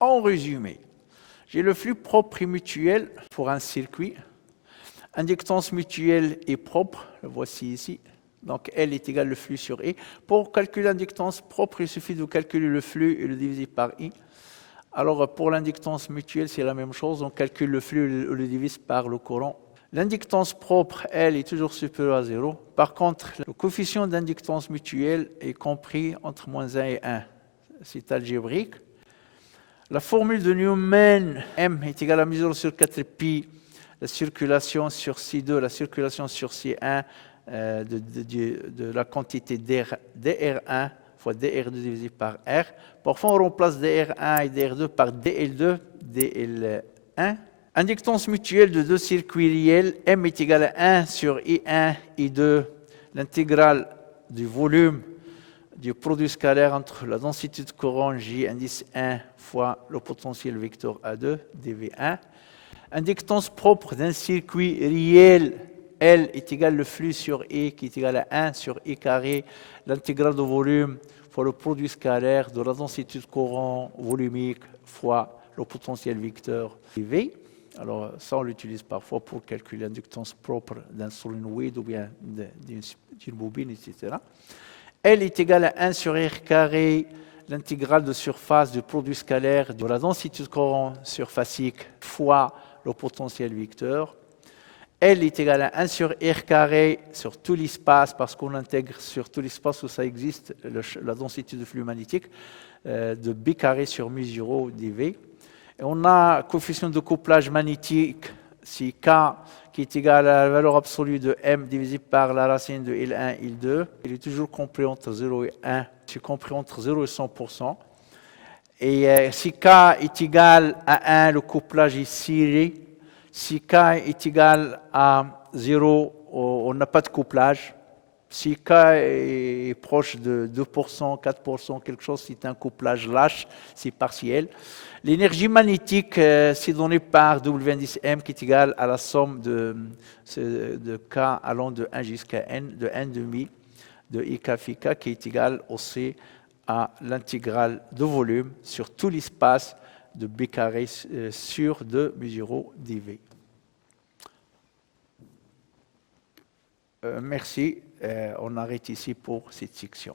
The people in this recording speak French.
En résumé, j'ai le flux propre et mutuel pour un circuit. Inductance mutuelle est propre, le voici ici. Donc L est égal au flux sur I. Pour calculer l'inductance propre, il suffit de calculer le flux et le diviser par I. Alors pour l'inductance mutuelle, c'est la même chose. On calcule le flux et le divise par le courant. L'inductance propre, elle, est toujours supérieure à 0. Par contre, le coefficient d'inductance mutuelle est compris entre moins 1 et 1. C'est algébrique. La formule de Newman, M est égale à mu0 sur 4pi, la circulation sur C2, la circulation sur C1 de la quantité dR1 fois dR2 divisé par R. Parfois, on remplace dR1 et dR2 par dL2, dL1. Inductance mutuelle de deux circuits réels, M est égal à 1 sur I1, I2, l'intégrale du volume du produit scalaire entre la densité de courant J indice 1 fois le potentiel vecteur A2, dV1. Inductance propre d'un circuit réel, L est égal au flux sur E qui est égal à 1 sur E carré, l'intégrale de volume fois le produit scalaire de la densité de courant volumique fois le potentiel vecteur dV. Alors ça, on l'utilise parfois pour calculer l'inductance propre d'un solénoïde ou bien d'une bobine, etc. L est égal à 1 sur R carré, l'intégrale de surface du produit scalaire de la densité de courant surfacique fois le potentiel vecteur. L est égal à 1 sur R carré sur tout l'espace, parce qu'on intègre sur tout l'espace où ça existe la densité de flux magnétique, de B carré sur mu0 dV. Et on a coefficient de couplage magnétique, c'est K, qui est égal à la valeur absolue de M divisé par la racine de L1, L2. Il est toujours compris entre 0 et 1. C'est compris entre 0 et 100%. Et si K est égal à 1, le couplage est serré. Si K est égal à 0, on n'a pas de couplage. Si K est proche de 2%, 4%, quelque chose, c'est un couplage lâche, c'est partiel. L'énergie magnétique, c'est donné par W indice M qui est égal à la somme de K allant de 1 jusqu'à N, de N demi, de IK phi K qui est égal aussi à l'intégrale de volume sur tout l'espace de B carré sur 2 mu0 dV. Merci. On arrête ici pour cette section.